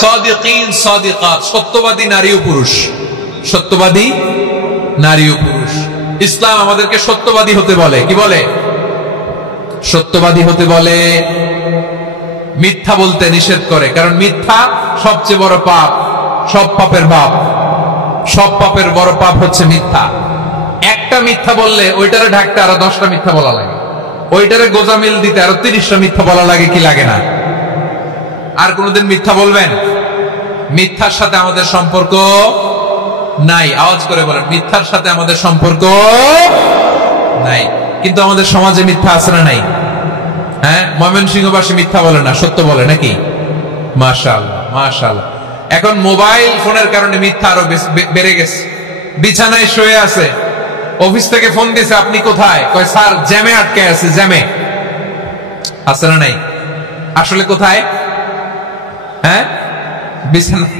সাদিকিন সাদিকাত, সত্যবাদী নারী ও পুরুষ, সত্যবাদী নারী ও পুরুষ। ইসলাম আমাদেরকে সত্যবাদী হতে বলে। কি বলে? সত্যবাদী হতে বলে। মিথ্যা বলতে নিষেধ করে, কারণ মিথ্যা সবচেয়ে বড় পাপ, সব পাপের বাপ, সব পাপের বড় পাপ হচ্ছে মিথ্যা। একটা মিথ্যা বললে ওইটারে ঢাকতে আরো 10টা মিথ্যা বলা লাগে, ওইটারে গোজামিল দিতে আরো 30টা মিথ্যা বলা লাগে, কি লাগে না? আর কোনদিন মিথ্যা বলবেন? মিথ্যার সাথে আমাদের সম্পর্ক নাই। আওয়াজ করে বলেন, মিথ্যার সাথে আমাদের সম্পর্ক নাই। কিন্তু আমাদের সমাজে মিথ্যা আছে না নাই? হ্যাঁ, ময়মনসিংহবাসী মিথ্যা বলে না, সত্য বলে নাকি? মাশাআল্লাহ মাশাআল্লাহ। এখন মোবাইল ফোনের কারণে মিথ্যা আরো বেড়ে গেছে। বিছানায় শুয়ে আছে, অফিস থেকে ফোন দিছে, আপনি কোথায়? কয় স্যার জ্যামে আটকে আছে। জ্যামে আছে না নাই? আসলে কোথায়? হ্যাঁ, বিছানায়।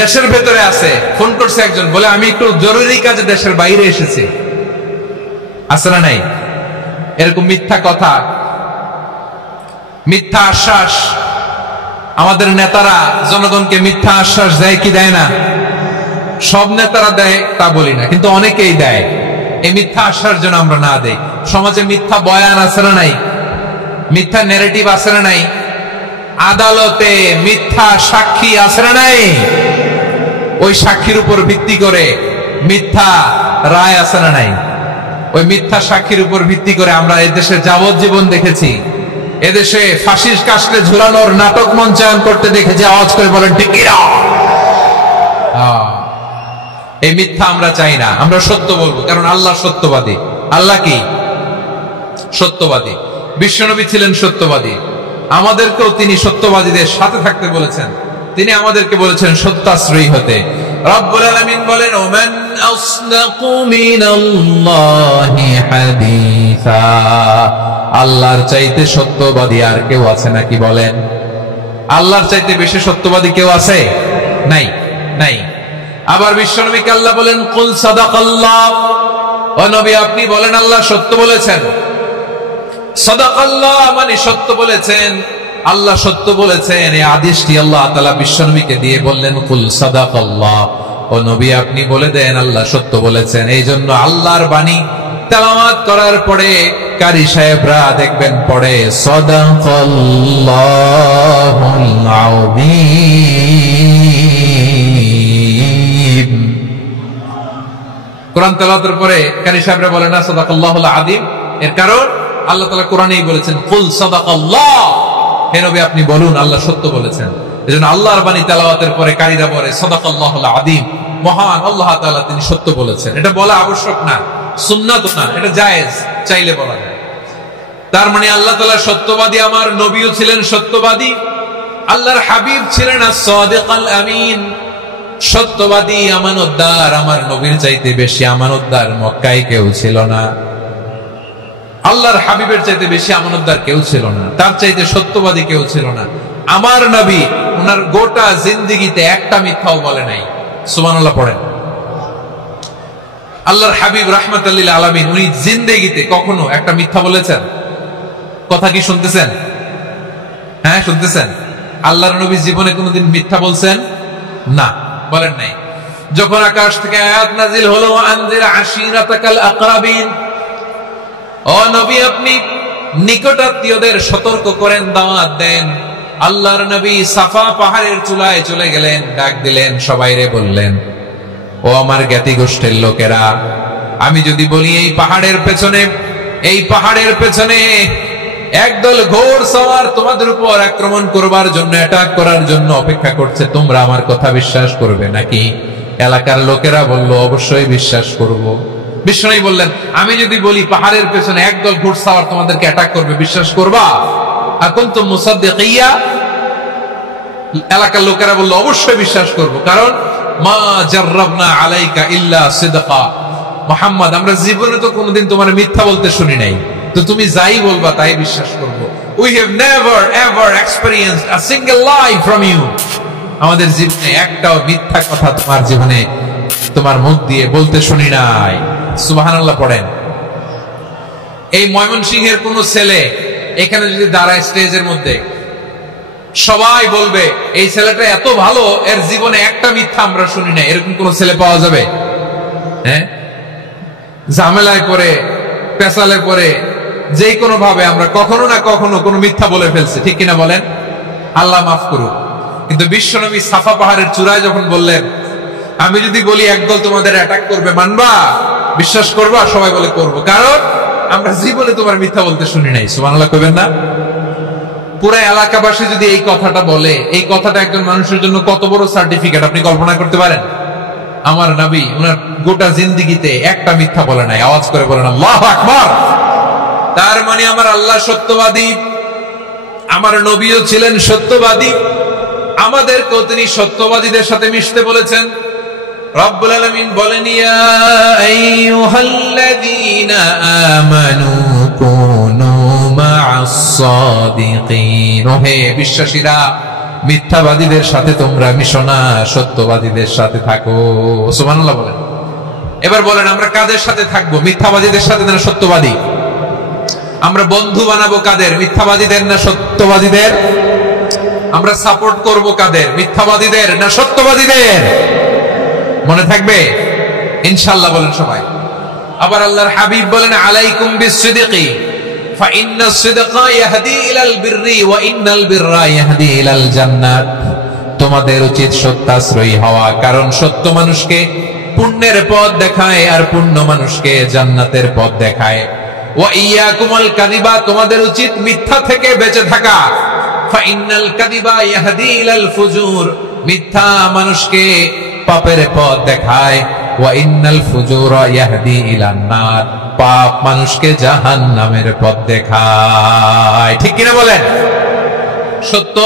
দেশের ভেতরে আছে, ফোন করছে একজন, বলে আমি একটু জরুরি কাজে দেশের বাইরে এসেছি। আছে না নাই? এরকম মিথ্যা কথা, মিথ্যা আশ্বাস। আমাদের নেতারা জনগণকে মিথ্যা আশ্বাস দেয় কি দেয় না? সব নেতারা দেয় তা বলি না, কিন্তু অনেকেই দেয়। এই মিথ্যা আশ্বাস যেন আমরা না দেই। সমাজে মিথ্যা বয়ান আছে না নাই? মিথ্যা ন্যারেটিভ আছে না নাই? আদালতে মিথ্যা সাক্ষী আছে না নাই? ওই সাক্ষীর উপর ভিত্তি করে মিথ্যা রায় আছে না নাই? ওই মিথ্যা সাক্ষীর উপর ভিত্তি করে আমরা এদেশে যাবজ্জীবন দেখেছি, এদেশে ফাঁসির কাস্টে ঝুলানোর নাটক মঞ্চায়ন করতে দেখেছি। আওয়াজ করে বলেন ঠিক কিনা? এই মিথ্যা আমরা চাই না, আমরা সত্য বলবো, কারণ আল্লাহ সত্যবাদী। আল্লাহ কি? সত্যবাদী। বিশ্বনবী ছিলেন সত্যবাদী, আমাদেরকেও তিনি সত্যবাদীদের সাথে থাকতে বলেছেন। তিনি আমাদেরকে বলেছেন সত্যাশ্রয়ী হতে। রব্বুল আলামিন বলেন, ওমান আসদাকু মিনাল্লাহি হাদিসা, আল্লাহর চাইতে সত্যবাদী আর কেউ আছে নাকি বলেন? আল্লাহর চাইতে বেশি সত্যবাদী কেউ আছে? নাই, নাই। আবার বিশ্বনবীকে আল্লাহ বলেন, কুল সাদাকাল্লাহ, ও নবী আপনি বলেন আল্লাহ সত্য বলেছেন। সাদাকাল্লাহ মানে সত্য বলেছেন, আল্লাহ সত্য বলেছেন। এই আদেশটি আল্লাহ তাআলা বিশ্বনবীকে দিয়ে বললেন, কুল সাদাকাল্লাহ, ও নবী আপনি বলে দেন আল্লাহ সত্য বলেছেন। এই জন্য আল্লাহর বাণী তেলাওয়াত করার পরে কারি সাহেবরা দেখবেন পড়ে সাদাকাল্লাহুল আযীম। কোরআন তেলাওয়াতের পরে কারি সাহেবরা বলে না সাদাকাল্লাহুল আযীম? এর কারণ আল্লাহ তাআলা কোরআনেই বলেছেন, কুল সাদাকাল্লাহ, হে নবী আপনি বলুন আল্লাহ সত্য বলেছেন। এজন্য আল্লাহর বাণী তেলাওয়াতের পরে কারীরা বলে সাদাকাল্লাহুল আযীম, মহান আল্লাহ তাআলা তিনি সত্য বলেছেন। এটা বলা আবশ্যক না, সুন্নাত না, এটা জায়েজ, চাইলে বলা যায়। তার মানে আল্লাহ তাআলা সত্যবাদী, আমার নবীও ছিলেন সত্যবাদী, আল্লাহর হাবিব ছিলেন as-সাদিকাল আমিন, সত্যবাদী আমানতদার। আমার নবীর চাইতে বেশি আমানতদার মক্কায় কেউ ছিল না, আল্লাহর হাবিবের চাইতে বেশি আমানতদার কেউ ছিল না, তার চাইতে সত্যবাদী কেউ ছিল না। আমার নবী ওনার গোটা জিন্দেগিতে একটা মিথ্যাও বলে নাই। সুবহানাল্লাহ পড়েন। আল্লাহর হাবিব রাহমাতুল লিল আলামিন উনি জিন্দেগিতে কখনো একটা মিথ্যা বলেছেন? কথা কি শুনতেছেন? হ্যাঁ শুনতেছেন? আল্লাহর নবী জীবনে কোনোদিন মিথ্যা বলছেন? না, বলেন নাই। যখন আকাশ থেকে আয়াত নাজিল হলো, আনজির আশিরাতাকাল আকরাবিন, ও নবী আপনি নিকটাত্মীয়দের সতর্ক করেন, দাওয়াত দেন। আল্লাহর নবী সাফা পাহাড়ের চূড়ায় চলে গেলেন, ডাক দিলেন, সবাইরে বললেন, ও আমার জ্ঞাতি গোষ্ঠীর লোকেরা, আমি যদি বলি এই পাহাড়ের পেছনে একদল ঘোড়সওয়ার তোমাদের উপর আক্রমণ করবার জন্য, অ্যাটাক করার জন্য অপেক্ষা করছে, তোমরা আমার কথা বিশ্বাস করবে নাকি? এলাকার লোকেরা বলল, অবশ্যই বিশ্বাস করব। বিষ্ণু বললেন, আমি যদি বলি পাহাড়ের পেছনে একদল ঘোড়সওয়ার তোমাদেরকে অ্যাটাক করবে, বিশ্বাস করবা? আকুনতুম মুসাদ্দিকিয়া? এলাকার লোকেরা বলল, অবশ্যই বিশ্বাস করব, কারণ মা জাররাবনা আলাইকা ইল্লা সিদকা, মুহাম্মদ আমরা জীবনে তো কোনোদিন তোমার মিথ্যা বলতে শুনি নাই, তো তুমি যাই বলবা তাই বিশ্বাস করব। We have never ever experienced a single lie from you, আমাদের জীবনে একটাও মিথ্যা কথা তোমার জীবনে তোমার মুখ দিয়ে বলতে শুনি নাই। সুবহানাল্লাহ পড়েন। এই ময়মনসিংহের কোন ছেলে এখানে যদি দাঁড়ায় স্টেজের মধ্যে, সবাই বলবে এই ছেলেটা এত ভালো, এর জীবনে একটা মিথ্যা আমরা শুনি না। এরকম কোন ছেলে পাওয়া যাবে? হ্যাঁ, ঝামেলায় পড়ে, পেশালে পড়ে, যে কোনো ভাবে আমরা কখনো না কখনো কোনো মিথ্যা বলে ফেলছি, ঠিক কিনা বলেন? আল্লাহ মাফ করুক। কিন্তু বিশ্বনবী সাফা পাহাড়ের চূড়ায় যখন বললেন, আমি যদি বলি একদল তোমাদের অ্যাটাক করবে, মানবা? বিশ্বাস করবা? সবাই বলে করবো, কারণ আমরা জীবনে তোমার মিথ্যা বলতে শুনি নাই। সুবহানাল্লাহ কইবেন না? পুরো এলাকাবাসী যদি এই কথাটা বলে, এই কথাটা একজন মানুষের জন্য কত বড় সার্টিফিকেট আপনি কল্পনা করতে পারেন? আমার নবী ওনার গোটা জিন্দেগিতে একটা মিথ্যা বলে নাই। আওয়াজ করে বলেন আল্লাহু আকবার। তার মানে আমার আল্লাহ সত্যবাদী, আমার নবীও ছিলেন সত্যবাদী, আমাদেরকেও তিনি সত্যবাদীদের সাথে মিশতে বলেছেন। রব্বুল আলামিন বলেন, ইয়া আইয়ুহাল্লাযীনা আমানু কুনু মা'আস সাদিকিন। হে বিশ্বাসীরা, মিথ্যাবাদীদের সাথে তোমরা মিশো না, সত্যবাদীদের সাথে থাকো। সুবহানাল্লাহ বলেন। এবার বলেন, আমরা কাদের সাথে থাকবো? মিথ্যাবাদীদের সাথে না সত্যবাদী? আমরা বন্ধু বানাবো কাদের? মিথ্যাবাদীদের না সত্যবাদীদের? আমরা সাপোর্ট করব কাদের? মিথ্যাবাদীদের না সত্যবাদীদের? মনে থাকবে ইনশাআল্লাহ, বলেন সবাই। আবার আল্লাহর হাবিব বলেন, আলাইকুম বিসসিদকি ফাইন্নাস সিদকা ইয়াহদি ইলাল বিররি ওয়া ইন্নাল বিররা ইয়াহদি ইলাল জান্নাত। তোমাদের উচিত সত্যাশ্রয়ী হওয়া, কারণ সত্য মানুষকে পুণ্যের পথ দেখায় আর পুণ্য মানুষকে জান্নাতের পথ দেখায়। ওয়া ইয়াকুমুল কাযিবা, তোমাদের উচিত মিথ্যা থেকে বেঁচে থাকা। ফাইন্নাল কাযিবা ইয়াহদি ইলাল ফুজুর, মিথ্যা মানুষকে পাপের পথ দেখায়। ওয়া ইন্নাল ফুজুরা ইয়াহদি ইলান নার, পাপ মানুষকে জাহান্নামের পথ দেখায়। ঠিক কিনা বলেন? সত্য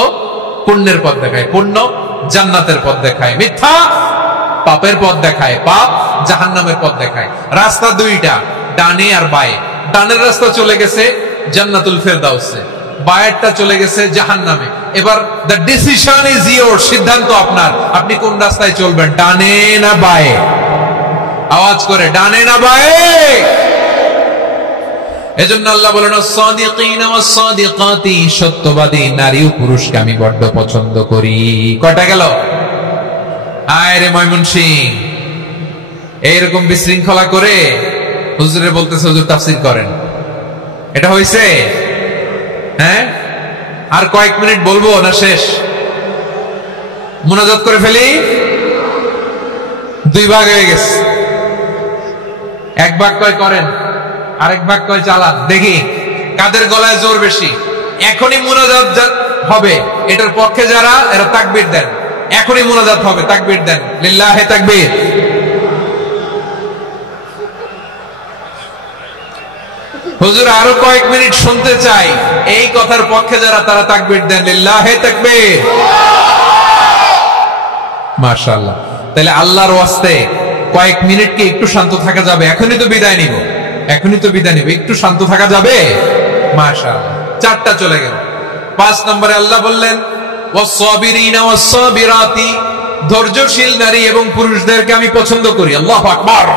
পুণ্যের পথ দেখায়, পুণ্য জান্নাতের পথ দেখায়, মিথ্যা পাপের পথ দেখায়, পাপ জাহান্নামের পথ দেখায়। রাস্তা দুইটা, ডানে আর বায়ে। ডানের রাস্তা চলে গেছে জান্নাতুল ফেরদাউসে, বায়েরটা চলে গেছে জাহান্নামে। এবার দ্য ডিসিশন ইজ ইয়োর, সিদ্ধান্ত আপনার। আপনি কোন রাস্তায় চলবেন, ডানে না বায়ে? আওয়াজ করে, ডানে না বায়ে? এজন্য আল্লাহ বলেন, আস-সাদিকিনা ওয়াস-সাদিকাতি, সত্যবাদী নারী ও পুরুষকে আমি বড্ড পছন্দ করি। কয়টা গেল? আয় রে ময়মনসিংহ, এইরকম বিশৃঙ্খলা করে হুজুরে বলতেছে হুজুর তাফসীর করেন, এটা হইছে? হ্যাঁ, আর কয়েক মিনিট বলবো না শেষ? মুনাজাত করে ফেলি। দুই ভাগ হয়ে গেছে, এক ভাগ কয় করেন, আরেক ভাগ কয় চালান। দেখি কাদের গলায় জোর বেশি। এখনই মুনাজাত হবে, এটার পক্ষে যারা, এরা তাকবীর দেন। এখনই মুনাজাত হবে, তাকবীর দেন, লিল্লাহে তাকবীর। হুজুর আরো কয়েক মিনিট শুনতে চাই, এই কথার পক্ষে যারা, তারা তাকবীর দেন, লিল্লাহে তাকবীর। মাশাআল্লাহ। তাহলে আল্লাহর ওয়াস্তে কয়েক মিনিট কি একটু শান্ত থাকা যাবে? এখনই তো বিদায় নিব, এখনই তো বিদায় নিব, একটু শান্ত থাকা যাবে? মাশাআল্লাহ। চারটা চলে গেল। 5 নম্বরে আল্লাহ বললেন, ওয়াস-সাবিরিনা ওয়াস-সাবিরাতি, ধৈর্যশীল নারী এবং পুরুষদেরকে আমি পছন্দ করি। আল্লাহু আকবার।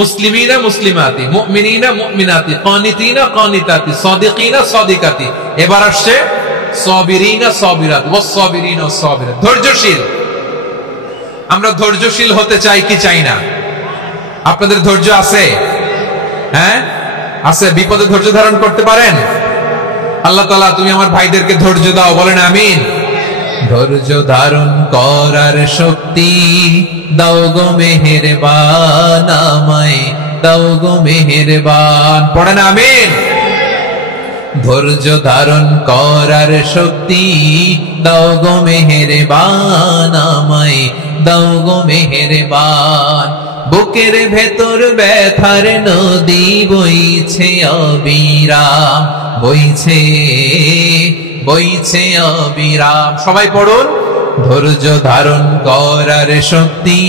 মুসলিমিনা মুসলিমাতি, মুমিনিনা মুমিনাতি, কানিতিনা কানিতাতি, সাদিকিনা সাদিকাতি। এবার আসছে সাবিরিনা সাবিরাত, ওয়াস-সাবিরিনা ওয়াস-সাবিরাত, ধৈর্যশীল। আমরা ধৈর্যশীল হতে চাই কি চাই না? আপনাদের ধৈর্য আছে? হ্যাঁ আছে। বিপদে ধৈর্য ধারণ করতে পারেন? আল্লাহ তাআলা তুমি আমার ভাইদেরকে ধৈর্য দাও, বলেন আমিন। ধৈর্য ধারণ করার শক্তি দাও গো মেহেরবান, আমায় দাও গো মেহেরবান, পড়েন আমিন। ধৈর্য ধারণ করার শক্তি দাও গো মেহেরবান, আমায় দাও গো মেহেরবান। বুকের ভেতর ব্যথার নদী বইছে অবিরাম, বইছে বইছে অবিরাম। সবাই পড়ুন, ধৈর্য ধারণ করার শক্তি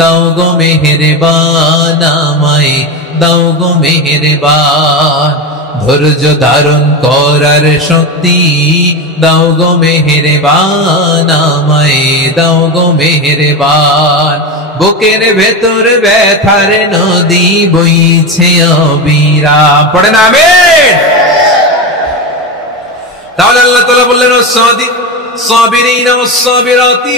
দাও গো মেহেরবান, আমায় দাও গো মেহেরবান। ধৈর্য ধারণ করার শক্তি দাও গো মেহেরবান, আমায় দাও গো মেহেরবান। বুকের ভেতর ব্যথার নদী বইছে অবিরাম, পড়েন আমিন। তাহলে আল্লাহ তাআলা বললেন সাবিরিনা ওয়াস-সাবিরাতি,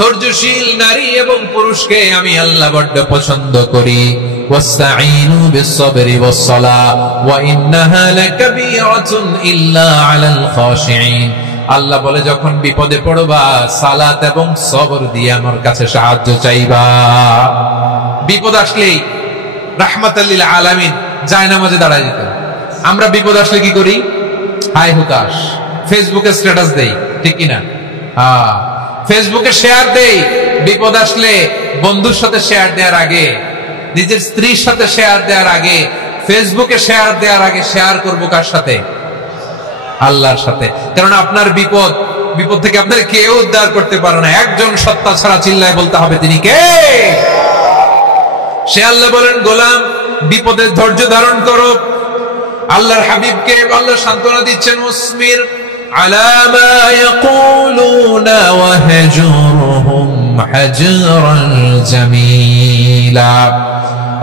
ধৈর্যশীল নারী এবং পুরুষকে আমি আল্লাহ বড্ড পছন্দ করি। ওয়াসতাঈনু বিস-সাবরি ওয়াস-সালাহ ওয়া ইন্নাহা লাকাবীরাতুন ইল্লা আলাল খাশিঈন। আল্লাহ বলে যখন বিপদে পড়বা সালাত এবং সবর দিয়ে আমার কাছে সাহায্য চাইবা। বিপদ আসলেই রাহমাতাল লিল আলামিন জায়নামাজে দাঁড়ায় যেত। আমরা বিপদ আসলে কি করি? হাই হুতাশ, ফেসবুকে স্ট্যাটাস দেই, ঠিক কিনা? ফেসবুকে শেয়ার দেই। বিপদ আসলে বন্ধুর সাথে শেয়ার দেওয়ার আগে, নিজের স্ত্রীর সাথে শেয়ার দেওয়ার আগে, ফেসবুকে শেয়ার দেওয়ার আগে শেয়ার করবো কার সাথে? আল্লাহর সাথে। কারণ আপনার বিপদ থেকে আপনার কেউ উদ্ধার করতে পারে না, একজন সত্তা ছাড়া। চিল্লায় বলতে হবে তিনি কে? সে আল্লাহ বলেন, গোলাম বিপদে ধৈর্য ধারণ করো। আল্লাহর হাবিবকে আল্লাহ সান্ত্বনা দিচ্ছেন, মুসমির আলা মা ইয়াকুলুনা ওয়াহজুরহুম হাজরান জামিলা।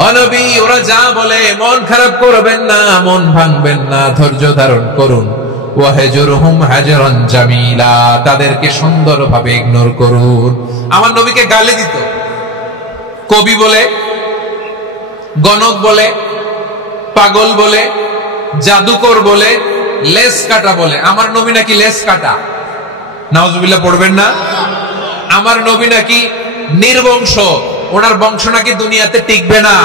ও নবী, ওরা যা বলে মন খারাপ করবেন না, মন ভাঙবেন না, ধৈর্য ধারণ করুন। ওয়াহজুরহুম হাজরান জামিলা, তাদেরকে সুন্দরভাবে ইগনোর করুন। আমার নবীকে গালি দিত, কবি বলে, গণক বলে, পাগল বলে, জাদুকর বলে, লেস কাটা বলে। আমার নবী নাকি লেস কাটা? নাউজুবিল্লাহ পড়বেন না। আমার নবী নাকি নির্বংশ, ওনার বংশ নাকি দুনিয়াতে টিকবে না।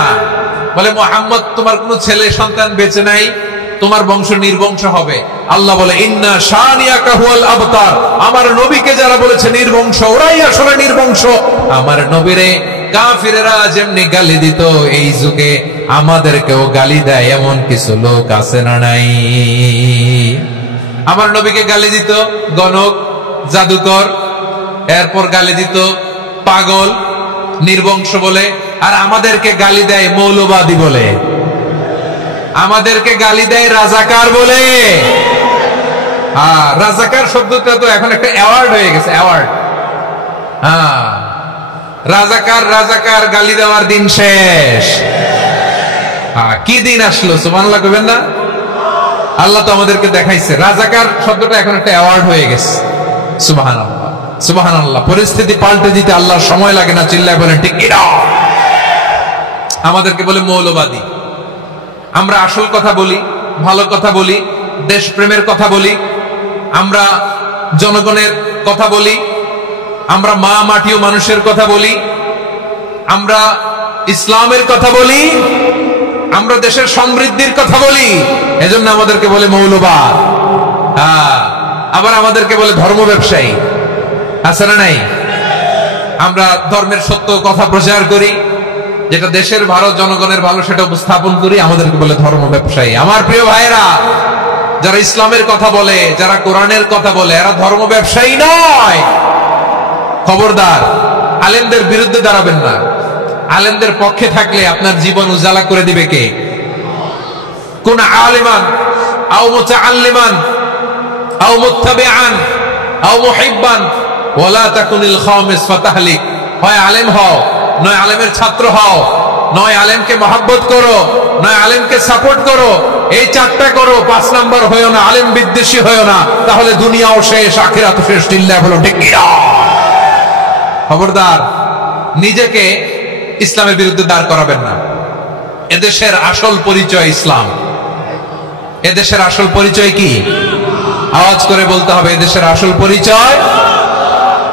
বলে মুহাম্মদ, তোমার কোনো ছেলে সন্তান বেঁচে নাই, তোমার বংশ নির্বংশ হবে। আল্লাহ বলে, ইন্না শানিয়াকা হুয়াল আবতার। আমার নবীকে যারা বলেছে নির্বংশ, ওরাই আসলে নির্বংশ। আমার নবীরে কাফিরেরা যেমনি গালি দিত, এই যুগে আমাদেরকেও গালি দেয় এমন কিছু লোক আছে না নাই? আমার নবীকে গালি দিত গণক, জাদুকর, এরপর গালি দিত পাগল, নির্বংশ বলে। আর আমাদেরকে গালি দেয় মৌলবাদী বলে, আমাদেরকে গালি দেয় রাজাকার বলে। রাজাকার শব্দটা তো এখন একটা অ্যাওয়ার্ড হয়ে গেছে, অ্যাওয়ার্ড। রাজাকার রাজাকার গালি দেওয়ার দিন শেষ। কি দিন আসলো? সুবহানাল্লাহ কইবেন না? আল্লাহ তো আমাদেরকে দেখাইছে, রাজাকার শব্দটা এখন একটা অ্যাওয়ার্ড হয়ে গেছে। সুবহানাল্লাহ, সুবহানাল্লাহ। পরিস্থিতি পাল্টে দিতে আল্লাহর সময় লাগে না। চিল্লায় বলেন ঠিক কিনা? আমাদেরকে বলে মৌলবাদী। আমরা আসল কথা বলি, ভালো কথা বলি, দেশপ্রেমের কথা বলি, আমরা জনগণের কথা বলি, আমরা মা মাটি ও মানুষের কথা বলি, আমরা ইসলামের কথা বলি, আমরা দেশের সমৃদ্ধির কথা বলি। এজন্য আমাদেরকে বলে মৌলবাদ। আবার আমাদেরকে বলে ধর্ম ব্যবসায়ী। আছে না নাই? আমরা ধর্মের সত্য কথা প্রচার করি, যেটা দেশের ভালো, জনগণের ভালো, সেটা উপস্থাপন করি, আমাদেরকে বলে ধর্ম ব্যবসায়ী। আমার প্রিয় ভাইরা, যারা ইসলামের কথা বলে, যারা কোরআনের কথা বলে, এরা ধর্ম ব্যবসায়ী নয়। খবরদার, আলেমদের বিরুদ্ধে দাঁড়াবেন না। আলেমদের পক্ষে থাকলে আপনার জীবন উজালা করে দিবে কে? কোন আলিমান আও মুতাআল্লিমান আও মুত্তাবিআন আও মুহিব্বান ওয়ালা তাকুনিল খামিস ফাতাহলিক। হয় আলেম হও, নয় আলেমের ছাত্র হও, নয় আলেমকে মহব্বত করো, নয় আলেমকে সাপোর্ট করো। এই চারটা করো, 5 নাম্বার হয়েও না, আলেম বিদ্বেষী হয়েও না, তাহলে দুনিয়াও শেষ, আখিরাতও শেষ। চিল্লায় বলো ঠিক কিনা? খবরদার, নিজেকে ইসলামের বিরুদ্ধে দাঁড় করাবেন না। এদেশের আসল পরিচয় ইসলাম। এদেশের আসল পরিচয় কি? আওয়াজ করে বলতে হবে, এদেশের আসল পরিচয়।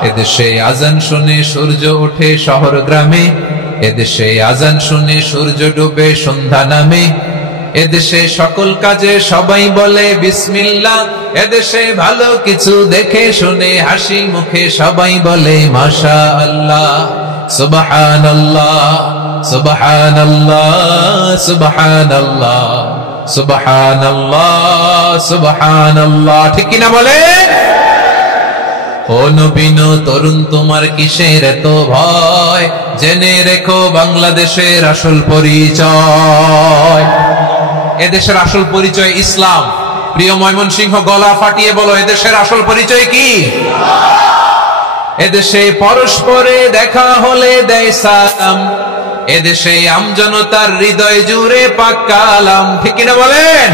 এদেশে আজান শুনে সূর্য ওঠে শহর গ্রামে, এদেশে আজান শুনে সূর্য ডুবে সন্ধ্যা নামে, এদেশে সকল কাজে সবাই বলে বিসমিল্লাহ, এদেশে ভালো কিছু দেখে শুনে হাসি মুখে সবাই বলে মাশাআল্লাহ, সুবহানাল্লাহ, সুবহানাল্লাহ, সুবহানাল্লাহ, সুবহানাল্লাহ, সুবহানাল্লাহ। ঠিক কিনা বলে? ও নবীন তরুণ, তোমার কিসের এত ভয়? জেনে রেখো বাংলাদেশের আসল পরিচয়। এদেশের আসল পরিচয় ইসলাম। প্রিয় ময়মনসিংহ, গলা ফাটিয়ে বলো, এদেশের আসল পরিচয় কি? এদেশে পরস্পরে দেখা হলে দেয় সালাম, এদেশে আমজনতার হৃদয় জুড়ে পাক কালাম। ঠিক কিনা বলেন?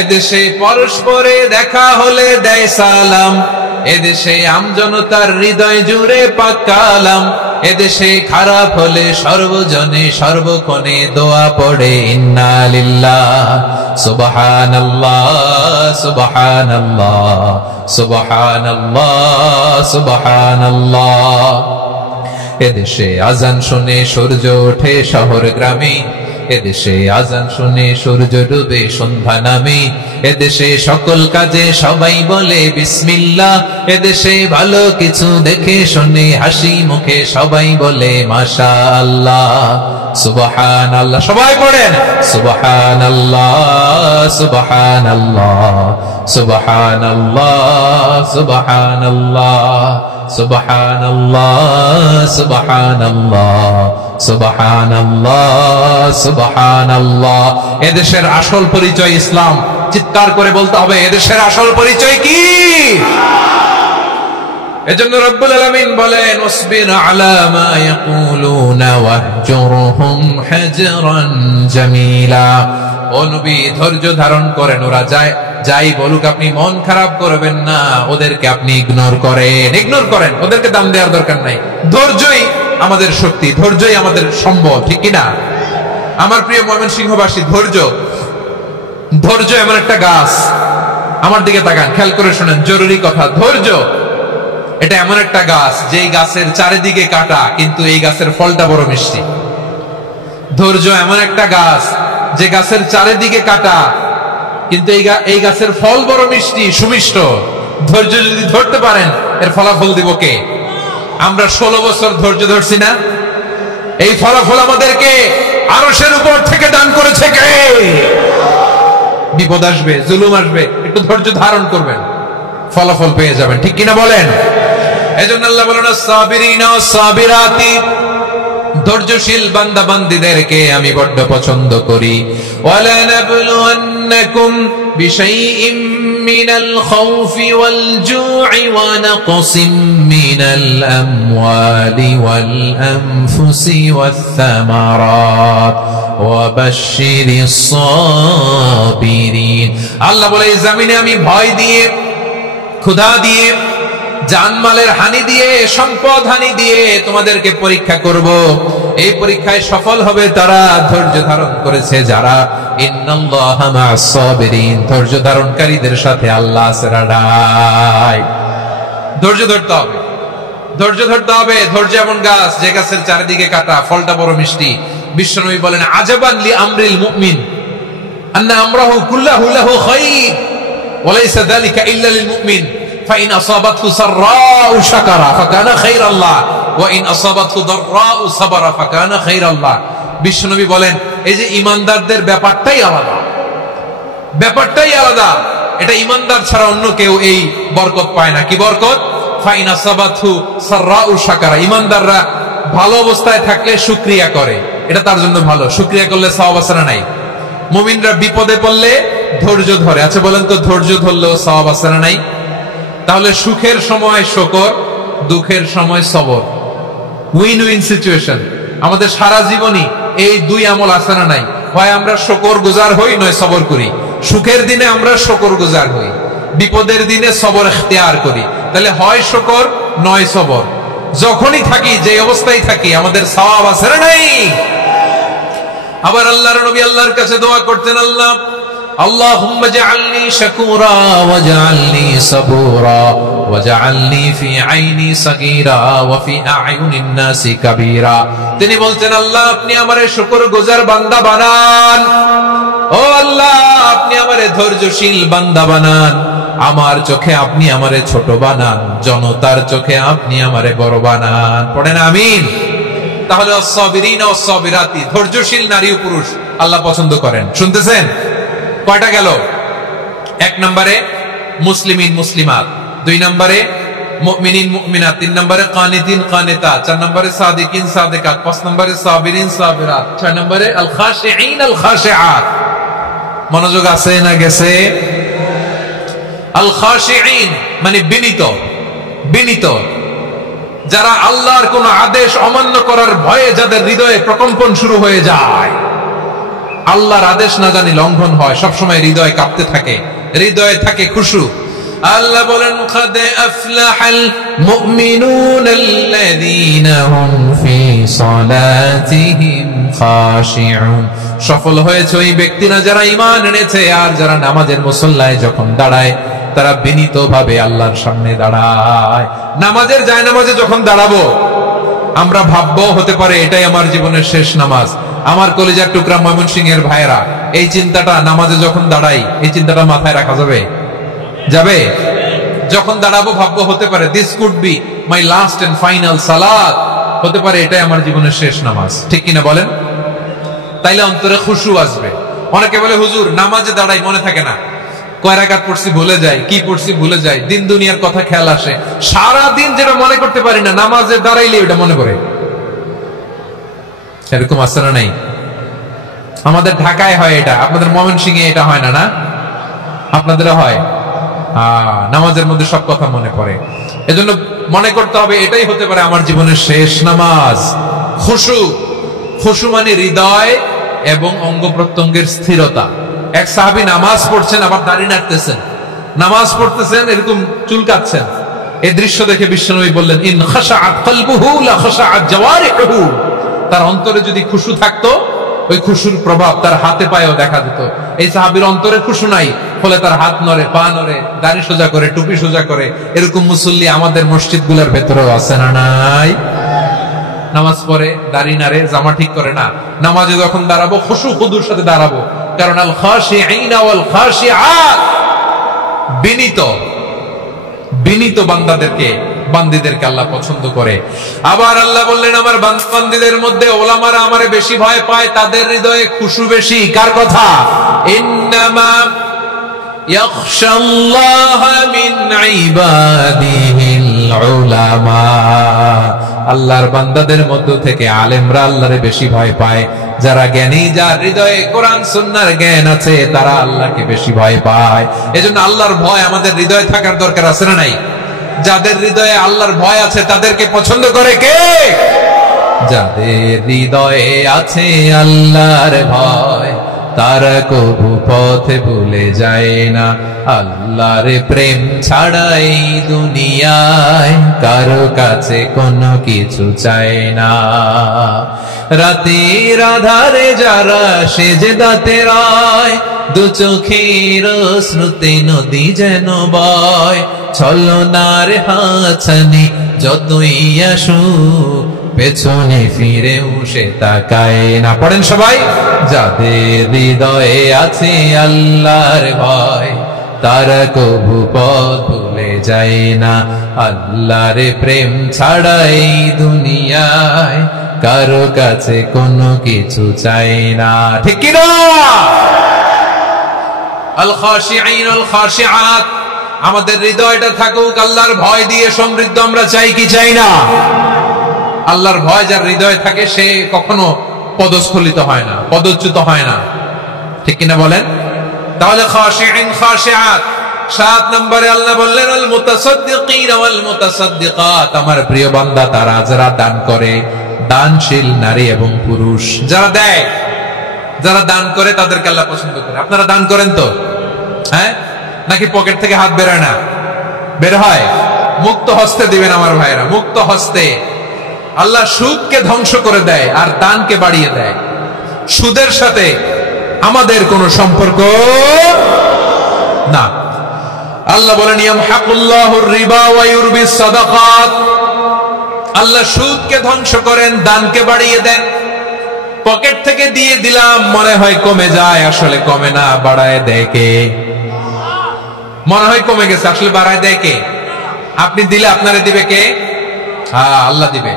এদেশে পরস্পরে দেখা হলে দেয় সালাম, এদেশে আমজনতার হৃদয় জুড়ে পাক কালাম, এদেশে খারাপ হলে সর্বজনে সর্বক্ষণে দোয়া পড়ে ইন্না লিল্লাহ সুবহানাল্লাহ সুবহানাল্লাহ সুবহানাল্লাহ সুবহানাল্লাহ। এদেশে আজান শুনে সূর্য ওঠে শহর গ্রামে, এদেশে আজান শুনে সূর্য ডুবে সন্ধ্যা নামে, এদেশে সকল কাজে সবাই বলে বিসমিল্লাহ, এদেশে ভালো কিছু দেখে শুনে হাসি মুখে সবাই বলে মাশাআল্লাহ সুবহানাল্লাহ। সবাই পড়েন সুবহানাল্লাহ সুবহানাল্লাহ সুবহানাল্লাহ সুবহানাল্লাহ সুবহানাল্লাহ সুবহানাল্লাহ সুবহানাল্লাহ সুবহানাল্লাহ। এদেশের আসল পরিচয় ইসলাম। চিৎকার করে বলতে হবে, এদেশের আসল পরিচয় কি? এজন্য রব্বুল আলামিন বলেন ওয়াসবির আলা মা ইয়াকুলুনা ওয়াহজুরহুম হাজরান জামিলা। ও নবী, ধৈর্য ধারণ করেন, ওরা যাই বলুক আপনি মন খারাপ করবেন না, ওদেরকে আপনি ইগনোর করেন, ওদেরকে দাম দেওয়ার দরকার নাই। ধৈর্যই আমাদের শক্তি, ধৈর্যই আমাদের সম্বল, ঠিক কিনা? আমার প্রিয় ময়মনসিংহবাসী, ধৈর্য এমন একটা গাছ। আমার দিকে তাকান, খেয়াল করে শুনেন, জরুরি কথা। ধৈর্য এটা এমন একটা গাছ যেই গাছের চারিদিকে কাটা, কিন্তু এই গাছের ফলটা বড় মিষ্টি। ধৈর্য এমন একটা গাছ যে গাছের চারিদিকে কাটা, কিন্তু এই গাছের ফল বড় মিষ্টি, সুমিষ্ট। ধৈর্য যদি ধরতে পারেন, এর ফলাফল দিব কে? আমরা 16 বছর ধৈর্য ধরছি না? এই ফলাফল আমাদেরকে আরশের উপর থেকে দান করেছে কে? বিপদ আসবে, জুলুম আসবে, একটু ধৈর্য ধারণ করবেন, ফলাফল পেয়ে যাবেন, ঠিক কিনা বলেন? এজন্য আল্লাহ বলেন আস-সাবিরিনা ওয়াস-সাবিরাতি, ধৈর্যশীল বান্দা বান্দীদেরকে আমি বড্ড পছন্দ করি। ওয়ালা নাবলুওয়ান্নাকুম বিশাইইম মিনাল খাউফি ওয়াল জু'i ওয়া নাকসিম মিনাল আমওয়ালি ওয়াল আনফুসি ওয়াস সামারাত ওয়া বাশশিরিস সাবিরিন। আল্লাহ বলে, এই জমিনে আমি ভয় দিয়ে, ক্ষুধা দিয়ে, জানমালের হানি দিয়ে, সম্পদ হানি দিয়ে তোমাদেরকে পরীক্ষা করব। এই পরীক্ষায় সফল হবে তারা ধৈর্য ধারণ করেছে যারা। ইন্নাল্লাহা মা'আস সাবিরিন, ধৈর্য ধারণকারীদের সাথে আল্লাহ আছে। ধৈর্য ধরতে হবে, ধৈর্য ধরতে হবে। ধৈর্য এমন গাছ যে গাছের চারিদিকে কাটা, ফলটা বড় মিষ্টি। বিশ্বনবী বলেন আজাবান লি আমরিল মুমিন আন্না আমরাহু কুল্লাহু লাহু খায়র ওয়া লাইসা যালিকা ইল্লা লিল মুমিন فإن أصابته سراء شكر فكان خير الله وإن أصابته ضراء صبر فكان خير الله। বিশ্বনবী বলেন এই যে ঈমানদারদের ব্যাপারটাই আলাদা, এটা ঈমানদার ছাড়া অন্য কেউ এই বরকত পায় না। কি বরকত? ফাইন আসাবাতহু সাররাউ শাকারা, ঈমানদাররা ভালো অবস্থায় থাকলে শুকরিয়া করে, এটা তার জন্য ভালো। শুকরিয়া করলে সওয়াব আছে না নাই? মুমিনরা বিপদে পড়লে ধৈর্য ধরে। আচ্ছা বলেন তো, ধৈর্য ধরলেও সওয়াব আছে না নাই? তাহলে সুখের সময় শুকর, দুঃখের সময় সবর, উইন উইন সিচুয়েশন। আমাদের সারা জীবনই এই দুই আমল আছে না নাই? হয় আমরা শুকর গুজার হই, নয় সবর করি। সুখের দিনে আমরা শুকর গুজার হই, বিপদের দিনে সবর ইখতিয়ার করি। তাহলে হয় শুকর নয় সবর। যখনই থাকি, যে অবস্থায় থাকি, আমাদের সওয়াব আছে না নাই? আবার আল্লাহর নবী আল্লাহর কাছে দোয়া করতেন, আল্লাহুম্মা জাআলনি শাকুরা ওয়াজআলনি সাবুরা ওয়াজআলনি ফি আইনি সাগীরা ওয়া ফি আ'য়ুনিন নাসি কাবীরা। তিনি বলতেন, আল্লাহ আপনি আমারে শুকরগুজার বান্দা বানান, ও আল্লাহ আপনি আমারে ধৈর্যশীল বান্দা বানান, আমার চোখে আপনি আমারে ছোট বানান, জনতার চোখে আপনি আমারে বড় বানান। পড়েন আমিন। তাহলে আস-সাবিরিনা ওয়াস-সাবিরাতি, ধৈর্যশীল নারী ও পুরুষ আল্লাহ পছন্দ করেন। শুনতেছেন? কয়টা গেল? 1 নম্বরে মুসলিমিন মুসলিমাত, 2 নম্বরে মুমিনিন মুমিনাত, 3 নম্বরে কানিতিন কানিতাত, 4 নম্বরে সাদিকিন সাদিকাত, 5 নম্বরে সাবিরিন সাবিরাত, 6 নম্বরে আল খাশিঈন আল খাশিআত। মনোযোগ আছে না গেছে? আল খাশিঈন মানে বিনীত, যারা আল্লাহর কোন আদেশ অমান্য করার ভয়ে যাদের হৃদয়ে প্রকম্পন শুরু হয়ে যায়, আল্লাহর আদেশ না জানি লঙ্ঘন হয়, সবসময় হৃদয় কাঁপতে থাকে, হৃদয়ে থাকে খুশু। আল্লাহ বলেন قد أفلح المؤمنون الذين هم في صلاتهم خاشعون। সফল হয়েছে ওই ব্যক্তিরা যারা ঈমান এনেছে আর যারা নামাজের মুসল্লায় যখন দাঁড়ায় তারা বিনীতভাবে আল্লাহর সামনে দাঁড়ায়। নামাজের জায়নামাজে যখন দাঁড়াবো আমরা ভাববো হতে পারে এটাই আমার জীবনের শেষ নামাজ। আমার কলিজার টুকরা ময়মনসিংহের ভাইয়েরা, এই চিন্তাটা নামাজে যখন দাঁড়াই, এই চিন্তাটা মাথায় রাখা যাবে? যাবে? যখন দাঁড়াবো ভাববো হতে পারে this could be my last and final সালাত, হতে পারে এটাই আমার জীবনের শেষ নামাজ। ঠিক কিনা বলেন? তাইলে অন্তরে খুশু আসবে। অনেকে বলে হুজুর নামাজে দাঁড়াই মনে থাকে না, কয় রাকাত পড়ছি ভুলে যাই, কি পড়ছি ভুলে যাই, দিন দুনিয়ার কথা খেয়াল আসে, সারা দিন যেটা মনে করতে পারি না নামাজে দাঁড়াইলে ওটা মনে পড়ে। এরকম আছে না নাই? আমাদের ঢাকায় হয় এটা, আপনাদের ময়মনসিংহে এটা হয় না? না আপনাদেরও হয়? নামাজের মধ্যে সব কথা মনে পড়ে। এজন্য মনে করতে হবে এটাই হতে পারে আমার জীবনের শেষ নামাজ। খুশু, খুশু মানে হৃদয় এবং অঙ্গ প্রত্যঙ্গের স্থিরতা। এক সাহাবী নামাজ পড়ছেন আবার দাড়ি নাড়তেছেন, নামাজ পড়তেছেন এরকম চুলকাচ্ছেন। এই দৃশ্য দেখে বিশ্বনবী বললেন ইন খাশাআত কলবুহু লা খাশাআত জাওয়ারিহু। তার অন্তরে যদি খুশু থাকতো ওই খুশুর প্রভাব তার হাতে পায়েও দেখা দিত। এই সাহাবীর অন্তরে খুশু নাই, ফলে তার হাত নড়ে, পা নড়ে, দাড়ি সোজা করে, টুপি সোজা করে। এরকম মুসল্লি আমাদের মসজিদগুলোর ভেতরেও আছে না নাই? নামাজ পড়ে, দাড়ি নাড়ে, জামা ঠিক করে না, নামাজে যখন দাঁড়াবো খুশু খুদুর সাথে দাঁড়াবো। কারণ আল খাশিঈনা ওয়াল খাশিআত, বিনীত বিনীত বান্দীদেরকে আল্লাহ পছন্দ করে। আবার আল্লাহ বললেন আমার বান্দীদের মধ্যে ওলামারা আমারে বেশি ভয় পায়, তাদের হৃদয়ে খুশু বেশি। কার কথা? ইন্নামা ইয়াখশাল্লাহা মিন ইবাদিহিল উলামা। আল্লাহর বান্দাদের মধ্য থেকে আলেমরা আল্লাহরে বেশি ভয় পায়। যারা জ্ঞানী, যার হৃদয়ে কোরআন সুন্নাহর জ্ঞান আছে, তারা আল্লাহকে বেশি ভয় পায়। এজন্য আল্লাহর ভয় আমাদের হৃদয়ে থাকার দরকার আছে না নাই? যাদের হৃদয়ে আল্লাহর ভয় আছে তাদেরকে পছন্দ করে কে? যাদের হৃদয়ে আছে আল্লাহর ভয় তারা কবু পথে ভুলে যায় না। আল্লাহর প্রেম ছাড়া এই দুনিয়ায় কারো কাছে কোনো কিছু চায় না। রাতের আধারে যারা সেজদাতে রয়, দু চোখের শ্রুতে নদী যেন বয়। ছলনার হাতছানি যতই আসুক পেছনে ফিরেও সে তাকায় না। পড়েন সবাই। যাদের হৃদয়ে আছে আল্লাহর ভয় তারা কবু পথ ভুলে যায় না। আল্লাহর প্রেম ছাড়া এই দুনিয়ায় কারো কাছে কোনো কিছু চাই না। ঠিক কি না? আল খাশিঈন আল খাশিআত, আমাদের হৃদয়টা থাকুক আল্লাহর ভয় দিয়ে সমৃদ্ধ। আমরা চাই কি চাই না? আল্লাহর ভয় যার হৃদয়ে থাকে সে কখনো পদস্খলিত হয় না, পদচ্যুত হয় না। ঠিক কিনা বলেন? তাহলে খাশিঈন খাশিআত। 7 নম্বরে আল্লাহ বললেন আল মুতাসাদ্দিকিন ওয়াল মুতাসাদ্দিকাত, আমার প্রিয় বান্দা তারা যারা দান করে, দানশীল নারী এবং পুরুষ যারা দেয়, যারা দান করে তাদেরকে আল্লাহ পছন্দ করে। আপনারা দান করেন তো? হ্যাঁ, নাকি পকেট থেকে হাত বেরোয় না? বের হয়। মুক্ত হস্তে দিবেন আমার ভাইরা, মুক্ত হস্তে। আল্লাহ সুদকে ধ্বংস করে দেয় আর দানকে বাড়িয়ে দেয়। সুদের সাথে আমাদের কোনো সম্পর্ক না। আল্লাহ বলেন ইয়ামহাকুল্লাহুর রিবা ওয়া ইউরবিস সাদাকাত, আল্লাহ সুদকে ধ্বংস করেন, দানকে বাড়িয়ে দেন। পকেট থেকে দিয়ে দিলাম মনে হয় কমে যায়, আসলে কমে না, বাড়ায় দেয় কে? মনে হয় কমে গেছে, আসলে বাড়ায় দেয় কে? আপনি দিলে আপনারে দিবে কে? হ্যাঁ, আল্লাহ দিবে।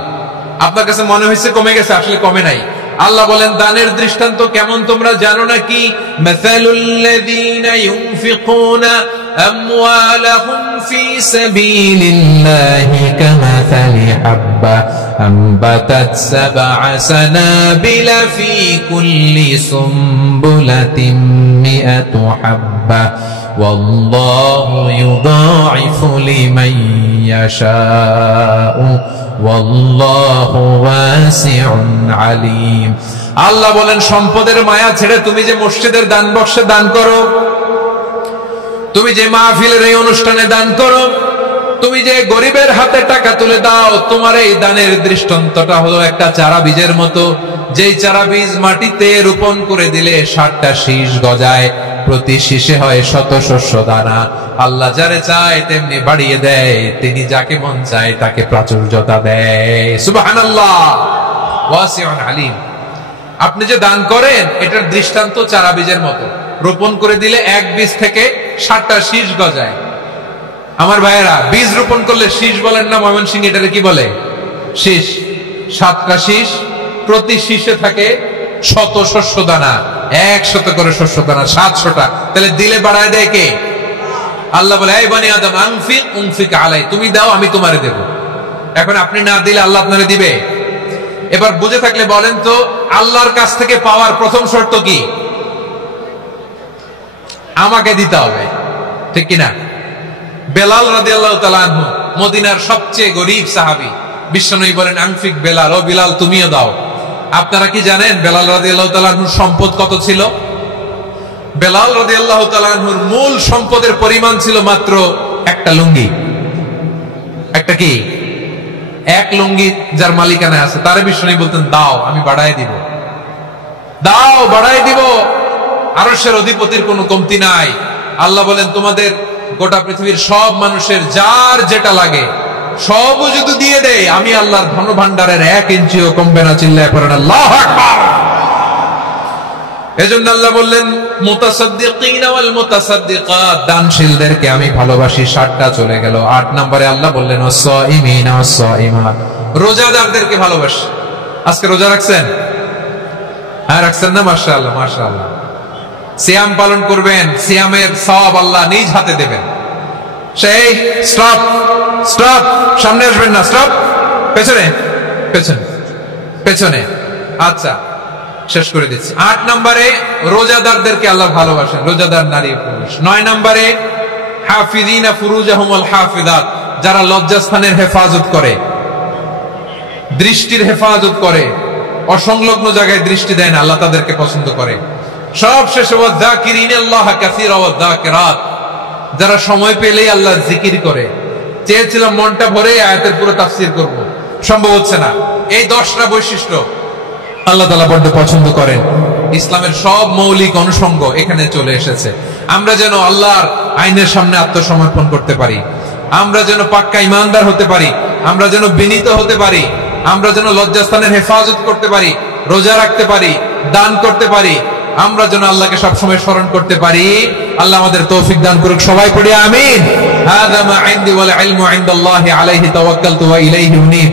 আপনার কাছে মনে হয়েছে কমে গেছে, আসলে কমে নাই। আল্লাহ বলেন দানের দৃষ্টান্ত কেমন তোমরা জানো নাকি? মাসালুল্লাযীনা ইউনফিকুনা আমওয়ালাহুম ফি সাবিলিল্লাহি কামাসালি হাব্বা আনবাতাত সাবআ সানাবিলা ফি কুল্লি সুমবুলাতিন মিআতু হাব্বা ওয়াল্লাহু ইউদাইফু লিমান ইয়াশাউ ওয়াল্লাহু ওয়াসিউন আলিম। আল্লাহ বলেন, সম্পদের মায়া ছেড়ে তুমি যে মসজিদের দান বক্সে দান করো, তুমি যে মাহফিলের এই অনুষ্ঠানে দান করো, তুমি যে গরিবের হাতে টাকা তুলে দাও, তোমার এই দানের দৃষ্টান্তটা হলো একটা চারা বীজের মতো, যেই চারা বীজ মাটিতে রোপণ করে দিলে 60টা শীষ গজায়, প্রতি শীষে হয় শত শস্য দানা। আল্লাহ যারে চায় তেমনি বাড়িয়ে দেয়, তিনি যাকে মন চায় তাকে প্রাচুর্যতা দেয়। সুবহানাল্লাহ, ওয়াসিউন আলিম। আপনি যে দান করেন এটার দৃষ্টান্ত চারা বীজের মতো, রোপণ করে দিলে এক বীজ থেকে 60টা শীষ গজায়। আমার ভাইয়েরা, বীজ রোপণ করলে শীষ বলেন না ময়মনসিংহ, এটারে কি বলে? শীষ। 7টা শীষ, প্রতি শীষে থাকে শত শস্য দানা, 100 করে শস্য দানা, 700টা। তাহলে দিলে বাড়ায় দেয় কে? আল্লাহ বলে, এই বনি আদম আনফিক উনফিক আলাই, তুমি দাও আমি তোমারে দেব। এখন আপনি না দিলে আল্লাহ আপনারে দিবে? এবার বুঝে থাকলে বলেন তো, আল্লাহর কাছ থেকে পাওয়ার প্রথম শর্ত কি? আমাকে দিতে হবে, ঠিক কিনা? বেলাল রাদিয়াল্লাহু তাআলা আনহু, মদিনার সবচেয়ে গরীব সাহাবী, বিশ্বনবী বলেন, আনফিক বেলাল, ও বিলাল তুমিও দাও। আপনারা কি জানেন বেলাল রাদিয়াল্লাহু তাআলা আনহুর সম্পদ কত ছিল? বেলাল রাদিয়াল্লাহু তাআলা আনহুর মূল সম্পদের পরিমাণ ছিল মাত্র একটা লুঙ্গি। একটা কি? এক লুঙ্গি যার মালিকানায় আছে, তারে বিশ্বনবী বলতেন, দাও আমি বাড়ায় দিব, দাও বাড়ায় দিব। আরশের অধিপতির কোনো কমতি নাই। আল্লাহ বলেন, তোমাদের গোটা পৃথিবীর সব মানুষের যার যেটা লাগে সব যদি দিয়ে দেয়, আমি আল্লাহর ধন ভান্ডারের 1 ইঞ্চিও কমবে না। চিল্লায় পড়েন আল্লাহু আকবার। এজন্য আল্লাহ বললেন, মুতাসাদ্দিকিন ওয়াল মুতাসাদ্দিকাত, দানশীলদেরকে আমি ভালোবাসি। 7টা চলে গেল। 8 নম্বরে আল্লাহ বললেন, ওয়াস-সাইমিনা ওয়াস-সাইমাত, রোজাদারদেরকে ভালোবাসি। আজকে রোজা রাখছেন? হ্যাঁ রাখছেন না? মাশাআল্লাহ মাশাআল্লাহ। সিয়াম পালন করবেন, সিয়ামের সওয়াব আল্লাহ নিজ হাতে দেবেন। সেই স্টপ স্টপ, সামনে আসবেন না, স্টপ, পেছনে পেছনে পেছনে। আচ্ছা, শেষ করে দিচ্ছি। 8 নম্বরে রোজাদারদেরকে আল্লাহ ভালোবাসেন, রোজাদার নারী পুরুষ। 9 নম্বরে হাফিজিনা ফুরুজাহুম ওয়াল হাফিজাত, যারা লজ্জাস্থানের হেফাজত করে, দৃষ্টির হেফাজত করে, অসংলগ্ন জায়গায় দৃষ্টি দেয় না, আল্লাহ তাদেরকে পছন্দ করে। সব শেষে ওয়াযাকিরিনাল্লাহ কাসীরা ওয়াযাকিরাত, যারা সময় পেলেই আল্লাহর জিকির করে। চেয়েছিলাম মনটা ভরে আয়াতের পুরো তাফসীর করব, সম্ভব হচ্ছে না। এই 10টা বৈশিষ্ট্য আল্লাহ তাআলা বড় পছন্দ করেন। ইসলামের সব মৌলিক অনুষঙ্গ এখানে চলে এসেছে। আমরা যেন আল্লাহর আইনের সামনে আত্মসমর্পণ করতে পারি, আমরা যেন পাক্কা ইমানদার হতে পারি, আমরা যেন বিনীত হতে পারি, আমরা যেন লজ্জাস্থানের হেফাজত করতে পারি, রোজা রাখতে পারি, দান করতে পারি, আমরা যেন আল্লাহকে সবসময় স্মরণ করতে পারি। আল্লাহ আমাদের তৌফিক দান করুক। সবাই পড়ি আমিন। হাযা মা ইনদি ওয়াল ইলমু ইনদাল্লাহি আলাইহি তাওয়াক্কালতু ওয়া ইলাইহি উনীব।